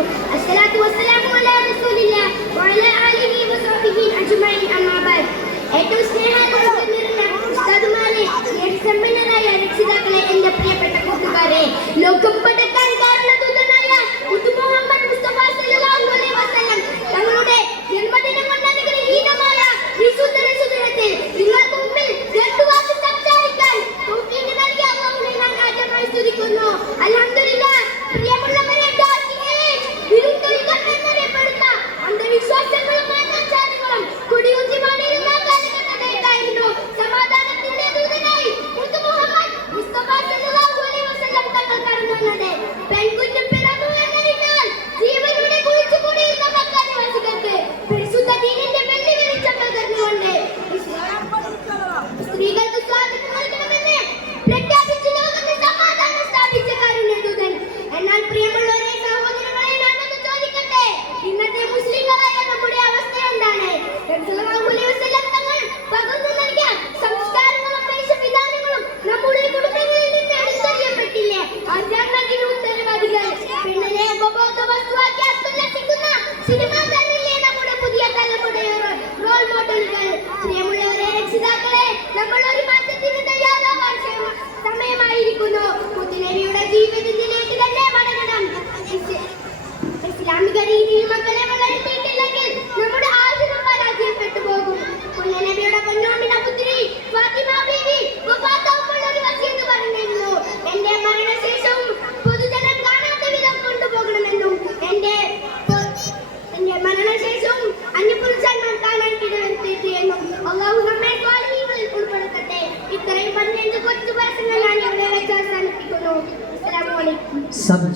الصلاة والسلام على رسول الله وعلى آله وصحبه أجمعين أما بعد. ഏറ്റവും സ്നേഹത്തോടെ നിറഞ്ഞ ഉസ്താദുമാരെ, സ്നേഹസമ്പന്നരായ രക്ഷിതാക്കളെ, എന്റെ പ്രിയപ്പെട്ട കൂട്ടുകാരെ, ലോകം പടക്ക